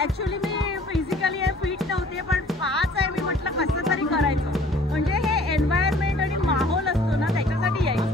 Actually मी physically fit नव्हते, पण 5 आहे मी म्हटलं कसं तरी करायचं. म्हणजे हे एन्व्हायरमेंट आणि माहोल असतो ना, त्याच्यासाठी यायचं.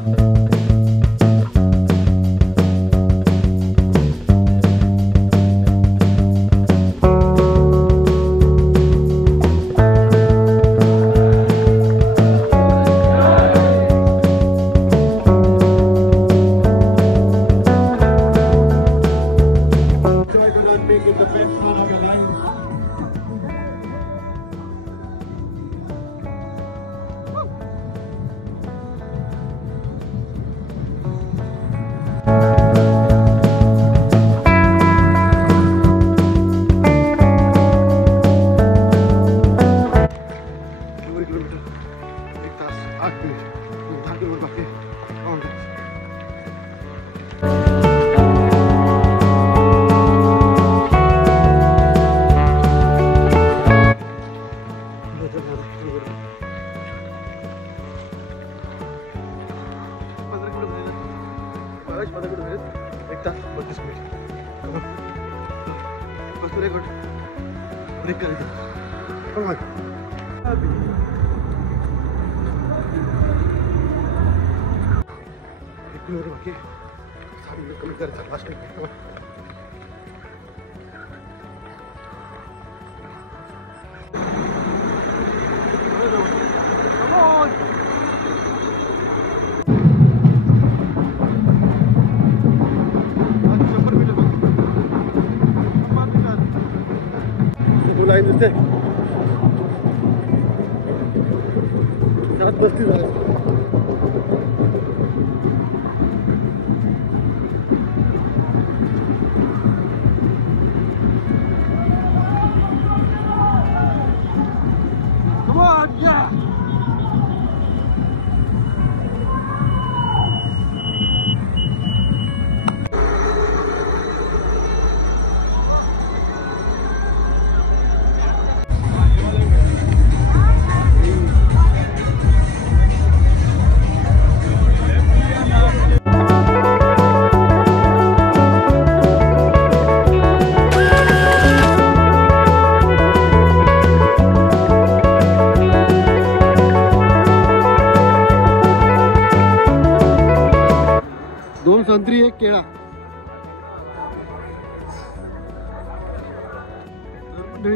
संत्री एक केळा.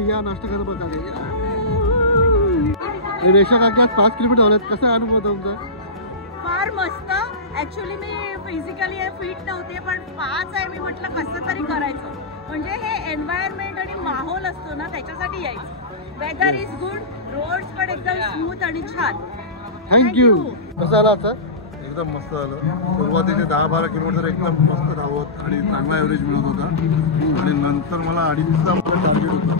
या नाश्ता करत बघा. रेषा काकी 5 किलोमीटर झालेत. कसा अनुभव तुमचा? फार मस्त. ॲक्च्युली मी फिजिकली फिट नव्हते, पण 5 आहे मी म्हटलं कसं तरी करायचं. म्हणजे हे एन्व्हायरमेंट आणि माहोल असतो ना, त्याच्यासाठी यायचं. वेदर इज गुड, रोड्स पण एकदम स्मूथ आणि छान. थँक्यू. कसं आला आता? एकदम मस्त झालं. सुरुवातीचे 10-12 किलोमीटर एकदम मस्त धावत आणि चांगला ॲव्हरेज मिळत होता आणि नंतर मला 2.5चा मला टार्गेट होता.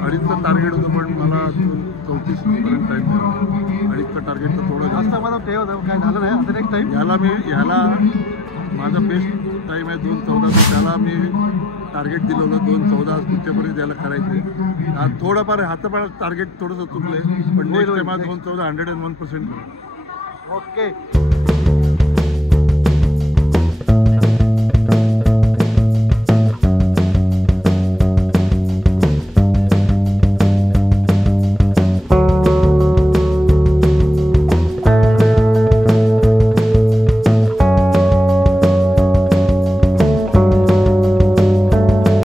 2.5चं टार्गेट होतं, पण मला 34पर्यंत टाईम दिला. 2.5चं टार्गेट तर थोडं जास्त मला ते होतं, काय झालं नाही. आता नेक्स्ट टाईम ह्याला माझा बेस्ट टाईम आहे 2:14. त्याला मी टार्गेट दिलं होतं 2:14 तुमच्यापर्यंत याला करायचं. थोडंफार हातापाय टार्गेट थोडंसं चुकलं, पण नेक्स्ट टाईम 2:14 101%. ओके.